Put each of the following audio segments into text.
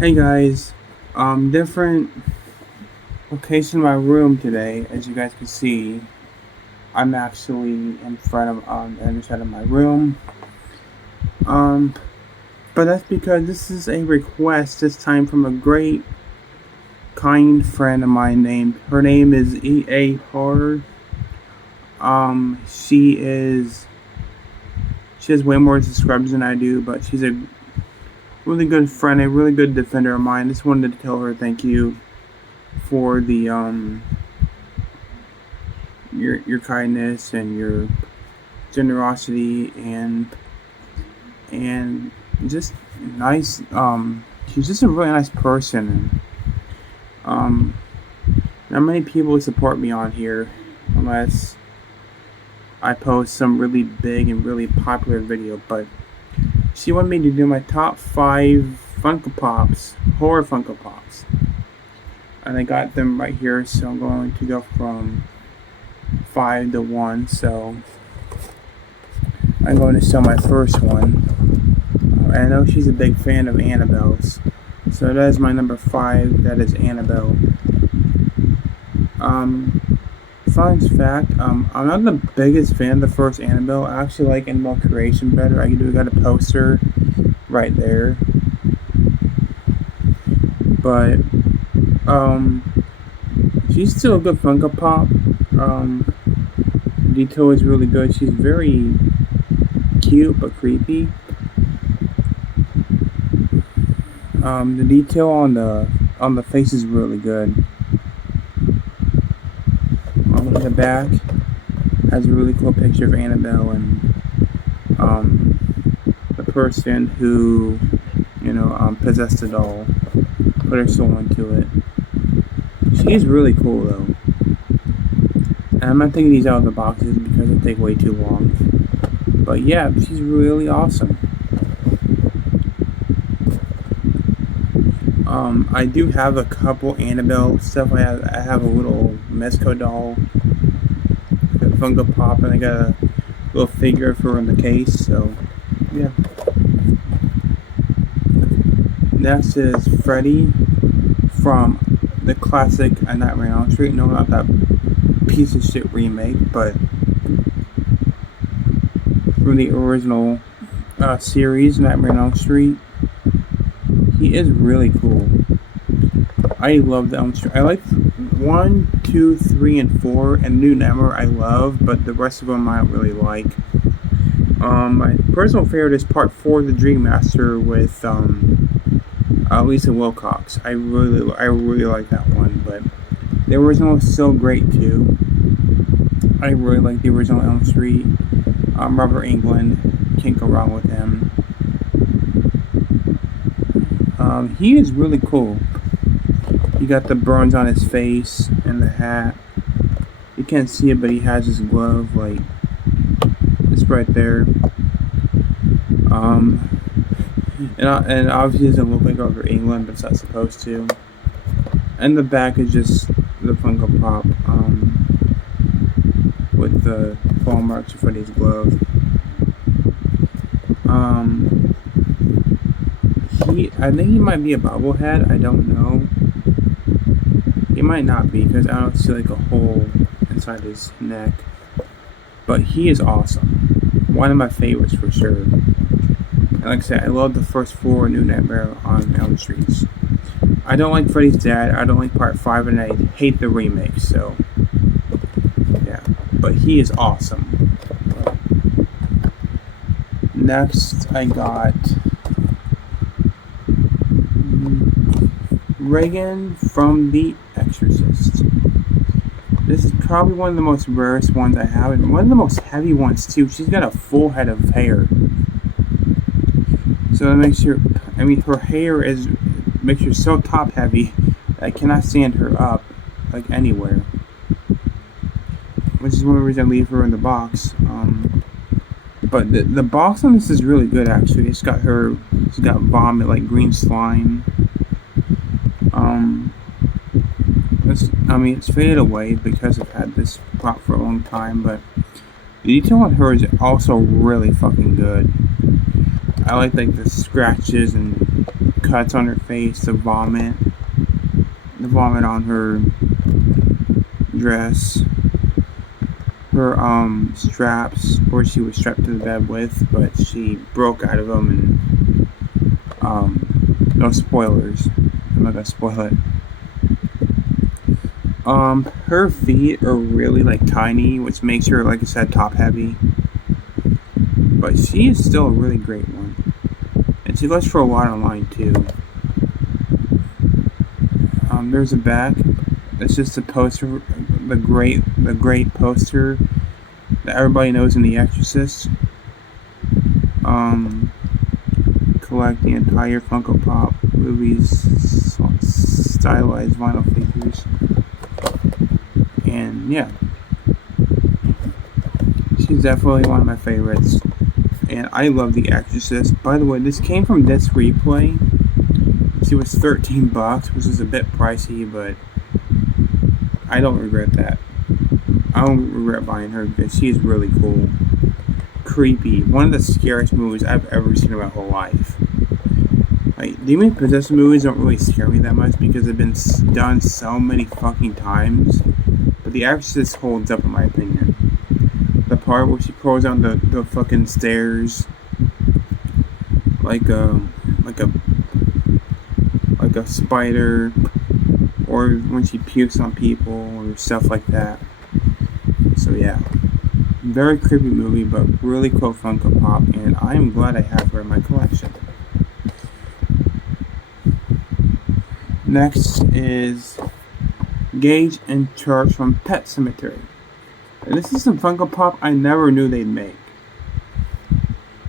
Hey guys, different location in my room today. As you guys can see, I'm actually in front of the other side of my room. Um, but that's because this is a request this time from a great, kind friend of mine named. Her name is E.A. Horror. She is. She has way more subscribers than I do, but she's a really good friend, a really good defender of mine. Just wanted to tell her thank you for the your kindness and your generosity and just nice. She's just a really nice person, and not many people support me on here unless I post some really big and really popular video. But she wanted me to do my top 5 Funko Pops, horror Funko Pops, and I got them right here. So I'm going to go from 5 to 1. So I'm going to show my first one. I know she's a big fan of Annabelle's, so that is my number 5. That is Annabelle. Fun fact, I'm not the biggest fan of the first Annabelle. I actually like Annabelle Creation better. I got a poster right there, but she's still a good Funko Pop. Detail is really good. She's very cute but creepy. The detail on the face is really good. On the back has a really cool picture of Annabelle and the person who possessed the doll, put her soul into it. She's really cool though. And I'm not taking these out of the boxes because they take way too long. But yeah, she's really awesome. I do have a couple Annabelle stuff. I have a little Mesco doll, a Funko Pop, and I got a little figure of her in the case. So yeah. Next is Freddy from the classic Nightmare on Elm Street. No, not that piece of shit remake, but from the original series, Nightmare on Elm Street. He is really cool. I love the Elm Street. I like 1, 2, 3, and 4, and New Nightmare I love, but the rest of them I don't really like. My personal favorite is Part 4, The Dream Master, with Lisa Wilcox. I really like that one, but the original is so great too. I really like the original Elm Street. Robert Englund, can't go wrong with him. He is really cool. He got the burns on his face and the hat. You can't see it, but he has his glove, like, it's right there. And obviously it doesn't look like Robert Englund, but it's not supposed to. And the back is just the Funko Pop, with the claw marks for his glove. I think he might be a bobblehead. I don't know. He might not be because I don't see like a hole inside his neck. But he is awesome. One of my favorites for sure. And like I said, I love the first 4 New Nightmare on Elm Streets. I don't like Freddy's Dad. I don't like Part 5, and I hate the remake. So yeah, but he is awesome. Next, I got Regan from The Exorcist. This is probably one of the most rarest ones I have, and one of the most heavy ones too. She's got a full head of hair, so that makes her. I mean, her hair makes her so top heavy that I cannot stand her up like anywhere. Which is one reason I leave her in the box. But the box on this is really good actually. It's got vomit, like green slime. It's faded away because I've had this prop for a long time, but the detail on her is also really fucking good. I like the scratches and cuts on her face, the vomit on her dress, her straps, where she was strapped to the bed with, but she broke out of them, and no spoilers. I'm not gonna spoil it. Her feet are really tiny, which makes her, like I said, top heavy. But she is still a really great one, and she goes for a lot online too. There's a back. It's just a poster, the great poster that everybody knows in The Exorcist. Collect the entire Funko Pop movies, stylized vinyl figures, and yeah, she's definitely one of my favorites. And I love The Exorcist. By the way, this came from This Replay. She was $13, which is a bit pricey, but I don't regret that. I don't regret buying her because she is really cool. Creepy. One of the scariest movies I've ever seen in my whole life. Demon possessed movies don't really scare me that much because they've been done so many fucking times. But The Exorcist holds up in my opinion. The part where she crawls down the fucking stairs like a spider, or when she pukes on people or stuff like that. So yeah, very creepy movie, but really cool Funko Pop, and I'm glad I have her in my collection. Next is Gage and Church from Pet Sematary. And this is some Funko Pop I never knew they'd make.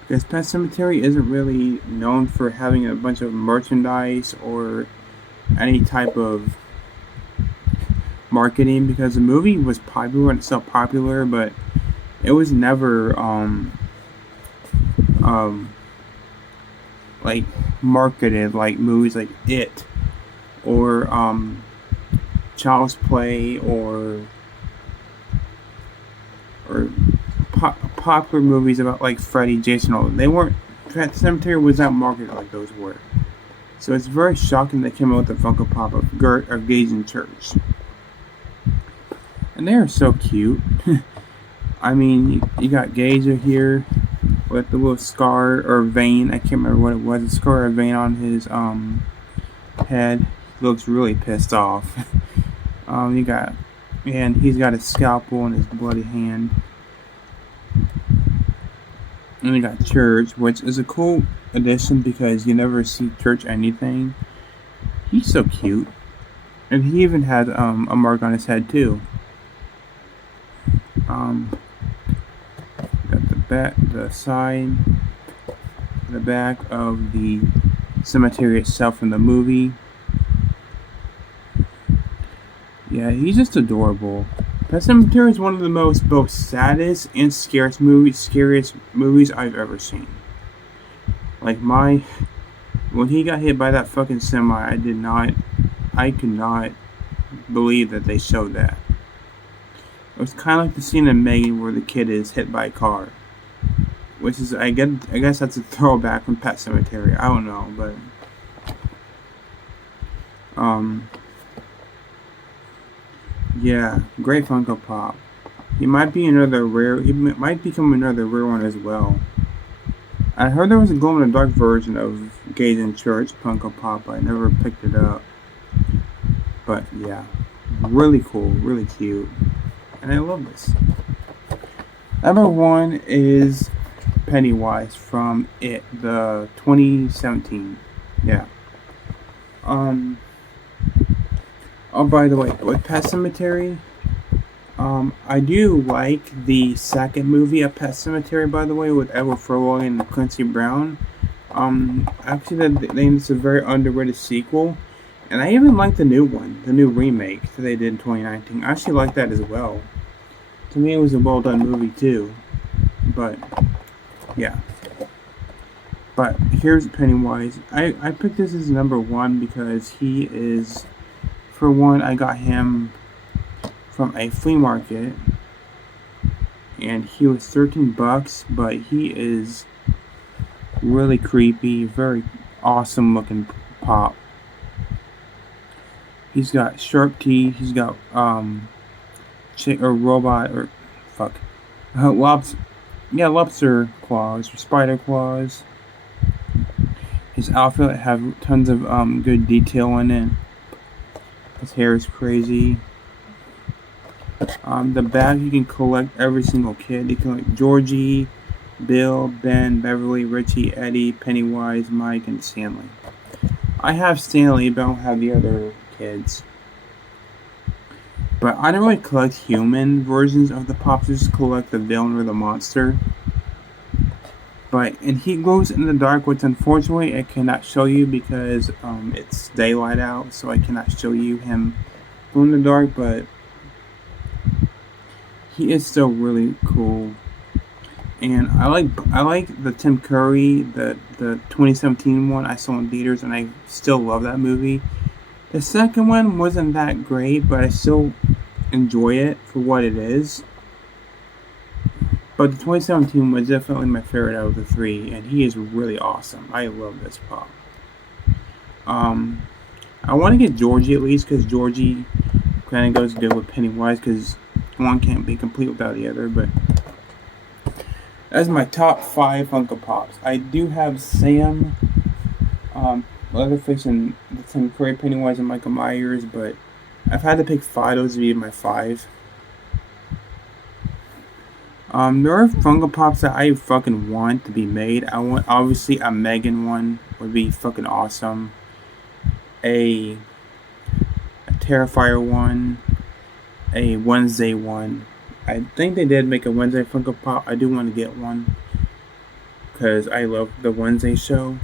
Because Pet Sematary isn't really known for having a bunch of merchandise or any type of marketing, because the movie was popular and it's still popular, but it was never marketed like movies like It or Child's Play or popular movies about Freddy, Jason, all. They weren't. Pet Sematary was not marketed like those were. So it's very shocking they came out with the Funko Pop of Gage and Church. And they are so cute. I mean, you got Gage here with the little scar or vein. I can't remember what it was. A scar or a vein on his head. He looks really pissed off. And he's got a scalpel in his bloody hand. And we got Church, which is a cool addition because you never see Church anything. He's so cute. And he even had a mark on his head too. Got the side, the back of the cemetery itself in the movie. Yeah, he's just adorable. Pet Sematary is one of the most both saddest and scariest movies I've ever seen. When he got hit by that fucking semi, I could not believe that they showed that. It was kind of like the scene in Megan where the kid is hit by a car. Which is, I guess that's a throwback from Pet Sematary. I don't know, but yeah, great Funko Pop. He might become another rare one as well. I heard there was a glow in the dark version of Gage and Church Funko Pop, but I never picked it up. But yeah, really cool, really cute, and I love this. Number 1 is Pennywise from It, the 2017. Yeah. Oh, by the way, with Pet Sematary, I do like the second movie of Pet Sematary, by the way, with Edward Furlong and Quincy Brown. Actually, it's a very underrated sequel. And I even like the new one, the new remake that they did in 2019. I actually like that as well. To me, it was a well done movie, too. But, yeah. But here's Pennywise. I picked this as number 1 because he is... For one, I got him from a flea market, and he was $13, but he is Really creepy, very awesome looking pop. He's got sharp teeth. He's got robot or fuck, lobster. Yeah, lobster claws or spider claws. His outfit have tons of good detail in it. His hair is crazy. The bag, you can collect every single kid. You can collect Georgie, Bill, Ben, Beverly, Richie, Eddie, Pennywise, Mike, and Stanley. I have Stanley, but I don't have the other kids. But I don't really collect human versions of the Pops, just collect the villain or the monster. And he glows in the dark, which unfortunately I cannot show you because it's daylight out, so I cannot show you him glow in the dark, but he is still really cool. And I like the Tim Curry, the 2017 one I saw in theaters, and I still love that movie. The second one wasn't that great, but I still enjoy it for what it is. But the 2017 was definitely my favorite out of the three, and he is really awesome. I love this pop. I want to get Georgie at least, because Georgie kind of goes good with Pennywise, because one can't be complete without the other, but that's my top 5 Funko Pops. I do have Sam, Leatherface, and the Tim Curry, Pennywise, and Michael Myers, but I've had to pick 5 of those to be my 5. There are Funko Pops that I fucking want to be made. I want, obviously, a Megan one would be fucking awesome. A Terrifier one. A Wednesday one. I think they did make a Wednesday Funko Pop. I do want to get one because I love the Wednesday show.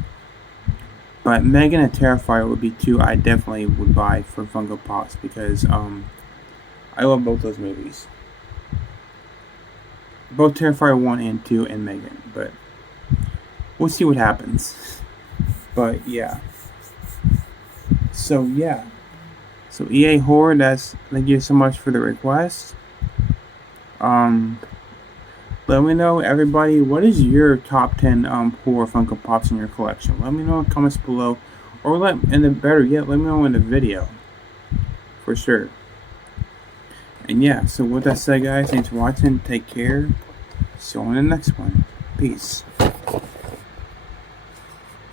But Megan and Terrifier would be 2 I definitely would buy for Funko Pops because I love both those movies. Both Terrifier 1 and 2 and Megan, but we'll see what happens. But yeah. So yeah. So EA Horror, thank you so much for the request. Let me know, everybody, what is your top 10 horror Funko Pops in your collection? Let me know in the comments below, or better yet, let me know in the video, for sure. And yeah, so with that said, guys, thanks for watching. Take care. See you on the next one. Peace.